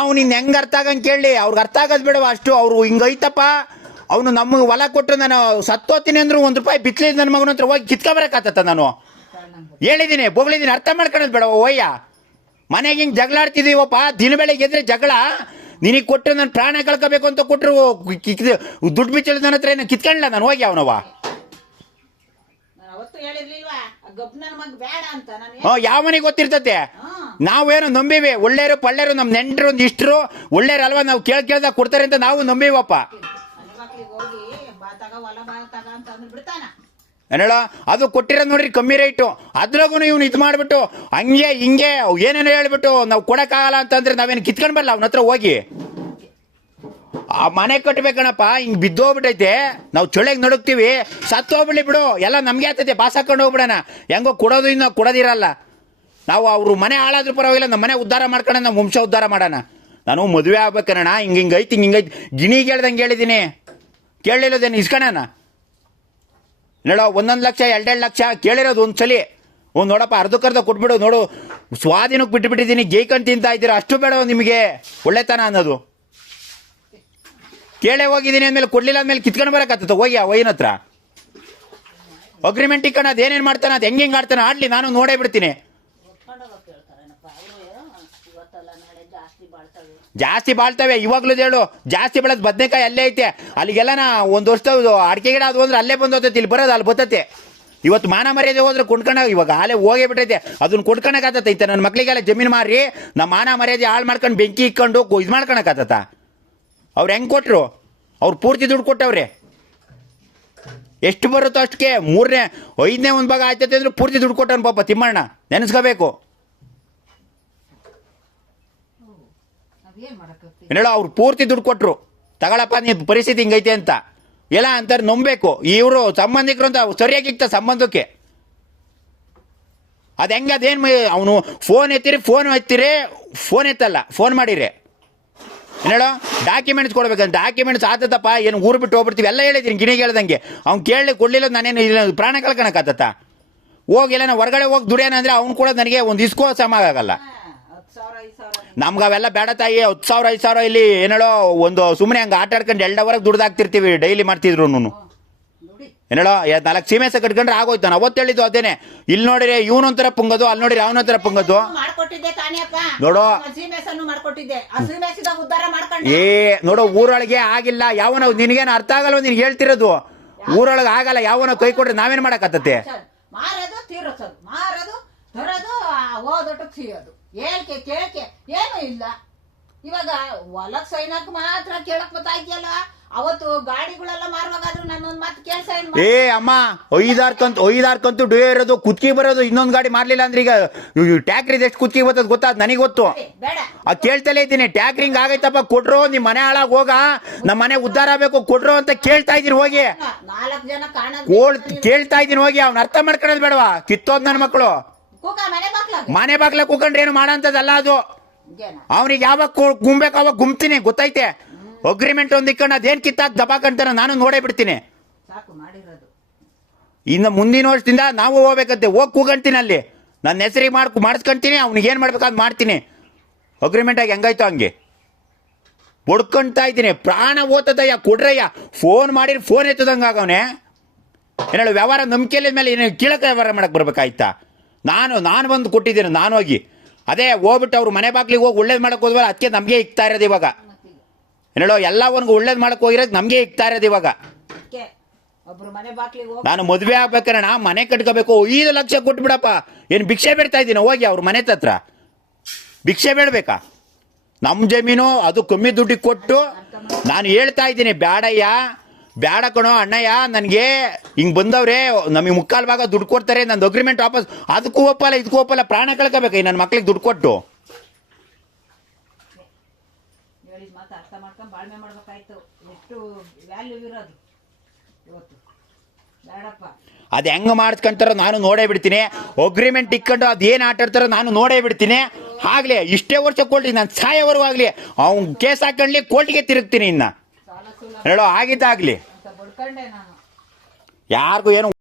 ಅವ್ನು ಇನ್ನು ಹೆಂಗೆ ಅರ್ಥ ಆಗಂಗೆ ಕೇಳಿ, ಅವ್ರಿಗೆ ಅರ್ಥ ಆಗೋದು ಬೇಡವ ಅಷ್ಟು. ಅವರು ಹಿಂಗೈತಪ್ಪ, ಅವನು ನಮಗೆ ಹೊಲ ಕೊಟ್ಟು ನಾನು ಸತ್ತೋತೀನಿ ಅಂದ್ರು ₹1 ಬಿತ್ತಲಿದ್ದು ನನ್ನ ಮಗನ ಹತ್ರ ಹೋಗಿ ಕಿತ್ಕೊಬರಕ್ಕಾಗತ್ತ. ನಾನು ಹೇಳಿದ್ದೀನಿ, ಬೊಗಳಿದ್ದೀನಿ, ಅರ್ಥ ಮಾಡ್ಕೊಳ್ಳೋದು ಬೇಡವ ಓಯ್ಯ. ಮನೆಗೆ ಹಿಂಗೆ ಜಗಳ ಆಡ್ತಿದ್ದೀವಪ್ಪ, ದಿನ ಬೆಳಗ್ಗೆ ಎದ್ರೆ ಜಗಳ. ನಿನಗೆ ಕೊಟ್ಟರು ನಾನು ಪ್ರಾಣ ಕಳ್ಕೋಬೇಕು ಅಂತ ಕೊಟ್ಟರು ದುಡ್ಡು ಬಿಚ್ಚಲು ನನ್ನ ಹತ್ರ ಏನು ಕಿತ್ಕೊಳ್ಳಿಲ್ಲ ನಾನು ಹೋಗಿ ಅವನವ. ಯಾವ ಮನೆಗೆ ಗೊತ್ತಿರ್ತತೆ? ನಾವೇನೋ ನಂಬಿವಿ, ಒಳ್ಳೆಯರು ಪಳ್ಳೆರು ನಮ್ಮ ನೆಂಟರು ಒಂದು ಇಷ್ಟರು ಒಳ್ಳೆಯರಲ್ವಾ, ನಾವು ಕೇಳ್ದಾಗ ಕೊಡ್ತಾರೆ ಅಂತ ನಾವು ನಂಬಿವಪ್ಪ. ಏನೇಳ ಅದು ಕೊಟ್ಟಿರೋದು ನೋಡ್ರಿ ಕಮ್ಮಿ ರೇಟು, ಅದ್ರಾಗೂ ಇವನು ಇದು ಮಾಡಿಬಿಟ್ಟು ಹಂಗೆ ಹಿಂಗೆ ಏನೇನೋ ಹೇಳ್ಬಿಟ್ಟು ನಾವು ಕೊಡೋಕ್ಕಾಗಲ್ಲ ಅಂತಂದ್ರೆ ನಾವೇನು ಕಿತ್ಕೊಂಡು ಬರಲ್ಲ ಅವನ ಹತ್ರ ಹೋಗಿ. ಆ ಮನೆ ಕಟ್ಟಬೇಕಣಪ್ಪ, ಹಿಂಗೆ ಬಿದ್ದೋಗ್ಬಿಟ್ಟೈತೆ, ನಾವು ಚೊಳೆಗೆ ನಡುಕ್ತೀವಿ, ಸತ್ತೋಗ್ಬಿಡ್ಲಿ ಬಿಡು, ಎಲ್ಲ ನಮಗೆ ಆಗ್ತೈತೆ, ಬಾಸ್ ಹಾಕೊಂಡು ಹೋಗ್ಬಿಡೋಣ. ಹೆಂಗೋ ಕೊಡೋದು ಇನ್ನು ಕೊಡೋದಿರಲ್ಲ. ನಾವು ಅವರು ಮನೆ ಹಾಳಾದ್ರೂ ಪರವಾಗಿಲ್ಲ, ನಮ್ಮ ಮನೆ ಉದ್ಧಾರ ಮಾಡ್ಕೊಂಡು ನಮ್ಮ ವಂಶ ಉದ್ಧಾರ ಮಾಡೋಣ. ನಾನು ಮದುವೆ ಆಗ್ಬೇಕಣ್ಣ, ಹಿಂಗೈತಿ ಹಿಂಗೈತಿ ಗಿಣಿಗೆ ಹೇಳ್ದಂಗೆ ಹೇಳಿದ್ದೀನಿ, ಕೇಳಲಿಲ್ಲದೇನು ಇಸ್ಕಣನ ನೋಡೋ. 1 ಲಕ್ಷ 2 ಲಕ್ಷ ಕೇಳಿರೋದು ಒಂದು ಸಲಿ. ನೋಡಪ್ಪ ಅರ್ಧಕ್ಕರ್ಧ ಕೊಟ್ಬಿಡು, ನೋಡು ಸ್ವಾಧೀನಕ್ಕೆ ಬಿಟ್ಟುಬಿಟ್ಟಿದ್ದೀನಿ, ಜೈಕಂಡು ತಿಂತಾ ಇದ್ದೀರ, ಅಷ್ಟು ಬೇಡ ನಿಮಗೆ ಒಳ್ಳೆತನ ಅನ್ನೋದು. ಕೇಳೇ ಹೋಗಿದ್ದೀನಿ ಅಂದಮೇಲೆ ಕೊಡ್ಲಿಲ್ಲ ಅಂದಮೇಲೆ ಕಿತ್ಕೊಂಡು ಬರೋಕ್ಕಾಗ್ತದೆ ಹೋಗಿ ಆ ವೈನ್ ಹತ್ರ. ಅಗ್ರಿಮೆಂಟ್ ಇಕ್ಕೊಂಡು ಅದು ಏನೇನು ಮಾಡ್ತಾನೆ, ಅದು ಹೆಂಗೆ ಆಡ್ತಾನೆ ಆಡಲಿ, ನಾನು ನೋಡೇ ಬಿಡ್ತೀನಿ. ಜಾಸ್ತಿ ಬಾಳ್ತವೆ ಇವಾಗ್ಲೂ ಹೇಳು, ಜಾಸ್ತಿ ಬೆಳೆದು ಬದನೆಕಾಯಿ ಅಲ್ಲೇ ಐತೆ, ಅಲ್ಲಿಗೆಲ್ಲ ಒಂದು ವರ್ಷ ಅಡಿಕೆ ಗಿಡ ಅದು ಅಂದ್ರೆ ಅಲ್ಲೇ ಬಂದೋತೈತೆ, ಇಲ್ಲಿ ಬರೋದು ಅಲ್ಲಿ ಬರ್ತೈತೆ. ಇವತ್ತು ಮಾನ ಮರ್ಯಾದೆ ಹೋದ್ರೆ ಕೊಂಡ್ಕೊಂಡ, ಇವಾಗ ಅಲ್ಲೇ ಹೋಗೇ ಬಿಟ್ಟೈತೆ, ಅದನ್ನ ಕೊಂಡ್ಕೊಳಕಾಗತ್ತೈತೆ. ನನ್ನ ಮಕ್ಳಿಗೆಲ್ಲ ಜಮೀನು ಮಾರಿ ನಮ್ಮ ಮಾನ ಮರ್ಯಾದೆ ಹಾಳು ಮಾಡ್ಕೊಂಡು ಬೆಂಕಿ ಇಕ್ಕೊಂಡು ಇದು ಮಾಡ್ಕೊಳಕಾಗತ್ತ. ಅವ್ರು ಹೆಂಗೆ ಕೊಟ್ಟರು? ಅವ್ರು ಪೂರ್ತಿ ದುಡ್ಡು ಕೊಟ್ಟವ್ರೆ. ಎಷ್ಟು ಬರುತ್ತೋ ಅಷ್ಟಕ್ಕೆ 3ನೇ 5ನೇ ಒಂದು ಭಾಗ ಆಯ್ತೈತೆ ಅಂದ್ರೆ ಪೂರ್ತಿ ದುಡ್ಡು ಕೊಟ್ಟವನು ಪಾಪ ತಿಮ್ಮಣ್ಣ, ನೆನೆಸ್ಕೋಬೇಕು. ಏನೇಳ ಅವ್ರು ಪೂರ್ತಿ ದುಡ್ಡು ಕೊಟ್ಟರು, ತಗೊಳಪ್ಪ ನೀ ಪರಿಸ್ಥಿತಿ ಹಿಂಗೈತೆ ಅಂತ ಎಲ್ಲ ಅಂತಾರೆ, ನಂಬಬೇಕು. ಇವರು ಸಂಬಂಧಿಕರು ಅಂತ ಸರಿಯಾಗಿ ಇಕ್ತ ಸಂಬಂಧಕ್ಕೆ. ಅದು ಹೆಂಗೆ, ಅದೇನು ಅವನು ಫೋನ್ ಎತ್ತಿರಿ, ಫೋನ್ ಎತ್ತಲ್ಲ, ಫೋನ್ ಮಾಡಿರಿ ಏನೇಳೋ ಡಾಕ್ಯುಮೆಂಟ್ಸ್ ಕೊಡ್ಬೇಕಂತ. ಡಾಕ್ಯುಮೆಂಟ್ಸ್ ಆತತ್ತಪ್ಪ, ಏನು ಊರು ಬಿಟ್ಟು ಹೋಗ್ಬಿಡ್ತೀವಿ ಎಲ್ಲ ಹೇಳಿದ್ದೀನಿ ಗಿಣಿಗೆ ಹೇಳ್ದಂಗೆ. ಅವ್ನು ಕೇಳಲಿ ಕೊಡಲಿಲ್ಲ, ನಾನೇನು ಪ್ರಾಣ ಕಳ್ಕೊಳಕ್ಕಾಗತ್ತ? ಹೋಗಿಲ್ಲ ನಾ ಹೊರಗಡೆ ಹೋಗಿ ದುಡಿಯೋಣ ಅಂದರೆ ಅವ್ನು ಕೂಡ ನನಗೆ ಒಂದು ಇಸ್ಕೋ ಸಮ ಆಗಲ್ಲ. ನಮ್ಗೆ ಅವೆಲ್ಲ ಬೇಡ ತಾಯಿ. 10,000 5,000 ಇಲ್ಲಿ ಏನೇಳೋ ಒಂದು ಸುಮ್ಮನೆ ಹಂಗೆ ಆಟ ಆಡ್ಕೊಂಡು 2 ದುಡ್ದಾಕ್ತಿರ್ತೀವಿ, ಡೈಲಿ ಮಾಡ್ತಿದ್ರು. ಏನೇಳೋ 4 ಸೀಮೆಸ ಕಟ್ಕೊಂಡ್ರೆ ಆಗೋಯ್ತು. ನಾನು ಅವತ್ತು ಹೇಳಿದ್ದು ಅದೇನೆ. ಇಲ್ಲಿ ನೋಡಿರಿ ಇವನೊಂಥರ ಪುಂಗದು, ಅಲ್ಲಿ ನೋಡಿರಿ ಅವನೊಂಥರ ಪುಂಗದು. ನೋಡೋ ನೋಡೋ ಊರೊಳಗೆ ಆಗಿಲ್ಲ ಯಾವನೋ, ನಿನಗೇನು ಅರ್ಥ ಆಗಲ್ಲ, ನಿನ್ಗೆ ಹೇಳ್ತಿರೋದು ಊರೊಳಗೆ ಆಗಲ್ಲ. ಯಾವನೋ ಕೈ ಕೊಟ್ರೆ ನಾವೇನು ಮಾಡಕತ್ತತೆ? ಹೇಳ್ಕೆ ಕೇಳಕ್ಕೆ ಏನು ಇಲ್ಲ. ಇವಾಗ ಹೊಲಕ್ ಸೈನಕ್ ಮಾತ್ರ ಕೇಳಕ್ ಬರ್ತಾ ಇದೆಯಲ್ಲ. ಅವತ್ತು ಗಾಡಿಗಳೆಲ್ಲ ಮಾರುವಾಗಾದ್ರೂ ನನ್ನೊಂದ್ ಮಾತು ಕೇಳ್ಸ. ಏ ಅಮ್ಮ, 5-6 ಕಂತು ಡ್ಯೂ ಇರೋದು, ಕುತ್ಕಿ ಬರೋದು. ಇನ್ನೊಂದು ಗಾಡಿ ಮಾಡ್ಲಿಲ್ಲ ಅಂದ್ರೆ ಈಗ ಟ್ಯಾಕ್ರಿ ಎಷ್ಟು ಕುತ್ಕಿ ಬರ್ತದ ಗೊತ್ತಾದ್ ನನಗೆ ಗೊತ್ತು. ಅದು ಕೇಳ್ತಲೇ ಇದ್ದೀನಿ. ಟ್ಯಾಕ್ರಿಂಗ್ ಆಗೈತಪ್ಪ, ಕೊಟ್ರು ನಿಮ್ಮ ಮನೆ ಹಾಳಾಗ ಹೋಗ, ನಮ್ಮ ಮನೆ ಉದ್ಧಾರ ಆಗ್ಬೇಕು ಕೊಟ್ರು ಅಂತ ಕೇಳ್ತಾ ಇದ್ದೀನಿ ಹೋಗಿ. 4 ಜನ ಕೇಳ್ತಾ ಇದ್ದೀನಿ ಹೋಗಿ. ಅವ್ನ ಅರ್ಥ ಮಾಡ್ಕೊಳ್ಳೋದು ಬೇಡವಾ? ಕಿತ್ತೋದ್ ನನ್ನ ಮಕ್ಕಳು ಮನೆ ಬಾಗ್ಲ ಕೂಕೊಂಡ್ರೆ ಏನು ಮಾಡಂತದಲ್ಲ ಅದು. ಅವನಿಗೆ ಯಾವಾಗ ಗುಮ್ಬೇಕು ಅವಾಗ ಗುಮ್ತೀನಿ, ಗೊತ್ತೈತೆ. ಅಗ್ರಿಮೆಂಟ್ ಒಂದು ಇಕ್ಕೊಂಡು ಅದೇನು ಕಿತ್ತಾಕ್ ದಬಾಕಂತಾನೆ ನಾನು ನೋಡೇ ಬಿಡ್ತೀನಿ. ಇನ್ನು ಮುಂದಿನ ವರ್ಷದಿಂದ ನಾವು ಹೋಗ್ಬೇಕಂತೆ, ಹೋಗಿ ಕೂಗಂತೀನಿ ಅಲ್ಲಿ, ನನ್ನ ಹೆಸರಿಗೆ ಮಾಡಿಸ್ಕೊಂತೀನಿ. ಅವ್ನಿಗೆ ಏನು ಮಾಡ್ಬೇಕಾದ್ ಮಾಡ್ತೀನಿ. ಅಗ್ರಿಮೆಂಟ್ ಆಗಿ ಹೆಂಗಾಯ್ತು ಹಂಗೆ ಬಡ್ಕೊಂತಾ ಇದ್ದೀನಿ. ಪ್ರಾಣ ಓದ್ತದಯ್ಯ, ಕೊಡ್ರಯ್ಯ. ಫೋನ್ ಮಾಡಿರಿ ಫೋನ್ ಎತ್ತದಂಗೆ ಆಗವನೆ. ಏನೇಳು ವ್ಯವಹಾರ ನಂಬಿಕೆಯ ಮೇಲೆ ಏನು ಕೀಳಕ್ಕೆ ವ್ಯವಹಾರ ಮಾಡಕ್ಕೆ ಬರ್ಬೇಕಾಯ್ತಾ? ನಾನು ಬಂದು ಕೊಟ್ಟಿದ್ದೇನೆ, ನಾನು ಹೋಗಿ ಅದೇ ಹೋಗ್ಬಿಟ್ಟು ಅವ್ರು ಮನೆ ಬಾಗ್ಲಿಗೆ ಹೋಗಿ ಒಳ್ಳೇದು ಮಾಡಕ್ಕೆ ಹೋದ್ವಲ್ಲ, ಅದಕ್ಕೆ ನಮಗೆ ಇಕ್ತಾ ಇರೋದು ಇವಾಗ. ಏನೇಳೋ ಎಲ್ಲ ಒಂದು ಒಳ್ಳೇದು ಮಾಡಕ್ಕೆ ಹೋಗಿರೋದು ನಮಗೆ ಇಕ್ತಾ ಇರೋದು ಇವಾಗ. ನಾನು ಮದುವೆ ಆಗ್ಬೇಕಣ್ಣ, ಮನೆ ಕಟ್ಕೋಬೇಕು, 5 ಲಕ್ಷ ಕೊಟ್ಬಿಡಪ್ಪ. ಏನು ಭಿಕ್ಷೆ ಬೇಡ್ತಾ ಇದ್ದೀನಿ ಹೋಗಿ ಅವ್ರ ಮನೆ ಹತ್ರ? ಭಿಕ್ಷೆ ಬೇಡಬೇಕಾ? ನಮ್ಮ ಜಮೀನು ಅದು ಕಮ್ಮಿ ದುಡ್ಡಿಗೆ ಕೊಟ್ಟು ನಾನು ಹೇಳ್ತಾ ಇದ್ದೀನಿ, ಬೇಡ ಕಣೋ ಅಣ್ಣಯ್ಯ, ನನಗೆ ಹಿಂಗೆ ಬಂದವ್ರೆ, ನಮಗೆ 3/4 ಭಾಗ ದುಡ್ಡು ಕೊಡ್ತಾರೆ, ನಂದು ಅಗ್ರಿಮೆಂಟ್ ವಾಪಸ್. ಅದಕ್ಕೂ ಒಪ್ಪಲ್ಲ, ಇದಕ್ಕೂ ಒಪ್ಪಲ್ಲ, ಪ್ರಾಣ ಕಳ್ಕೋಬೇಕು ನನ್ನ ಮಕ್ಳಿಗೆ ದುಡ್ಡು ಕೊಟ್ಟು. ಅದು ಹೆಂಗೆ ಮಾಡಿಸ್ಕೊಂತಾರೋ ನಾನು ನೋಡೇ ಬಿಡ್ತೀನಿ. ಅಗ್ರಿಮೆಂಟ್ ಇಕ್ಕೊಂಡು ಅದೇನು ಆಟ ಆಡ್ತಾರೋ ನಾನು ನೋಡೇ ಬಿಡ್ತೀನಿ. ಆಗಲಿ ಇಷ್ಟೇ ವರ್ಷ ಕೊಡ್ಲಿ, ನಾನು ಸಾಯೋವರೆಗೂ ಆಗಲಿ, ಅವ್ನು ಕೇಸ್ ಹಾಕೊಂಡ್ಲಿ ಕೋರ್ಟಿಗೆ ತಿರುಗ್ತೀನಿ. ಇನ್ನು ಹೇಳೋ ಆಗಿದ್ದಾಗಲಿ, ಯಾರಿಗೂ ಏನು